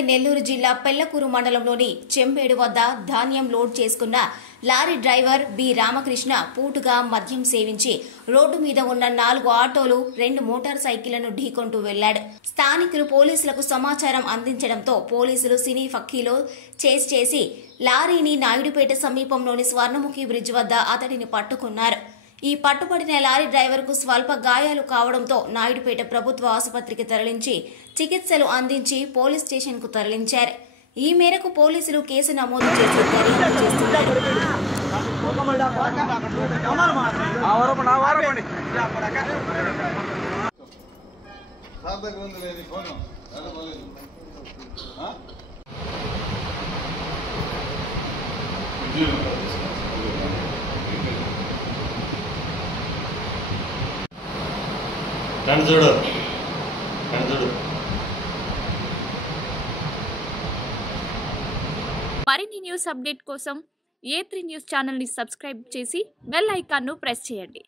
రాజధాని నెల్లూరు జిల్లా పెళ్లకూరు మండలంలోని చెంబేడు వద్ద ధాన్యం లోడ్ చేసుకున్న లారీ డ్రైవర్ బి రామకృష్ణ పూటుగా మద్యం సేవించి రోడ్డు మీద ఉన్న 4 ఆటోలు 2 మోటార్ సైకిళ్లను ఢీకొంటూ వెళ్లాడు. స్థానికులు పోలీసులకు సమాచారం అందించడంతో పోలీసులు సినీ ఫక్కీలో చేస్ చేసి లారీని నాయుడుపేట సమీపంలోని స్వర్ణముఖి బ్రిడ్జ్ వద్ద అతడిని పట్టుకున్నారు. ఈ పట్టుబడిన లారీ డ్రైవర్ కు స్వల్ప గాయాలు కావడంతో నాయుడుపేట ప్రభుత్వ ఆసుపత్రికి తరలించి చికిత్సలు అందించి పోలీస్ స్టేషన్ కు తరలించారు. ఈ మేరకు పోలీసులు కేసు నమోదు చేసి దర్యాప్తు చేస్తున్నారు. మరిన్ని న్యూస్ అప్డేట్ కోసం A3 న్యూస్ ఛానల్ ని సబ్స్క్రైబ్ చేసి బెల్ ఐకాన్ ను ప్రెస్ చేయండి.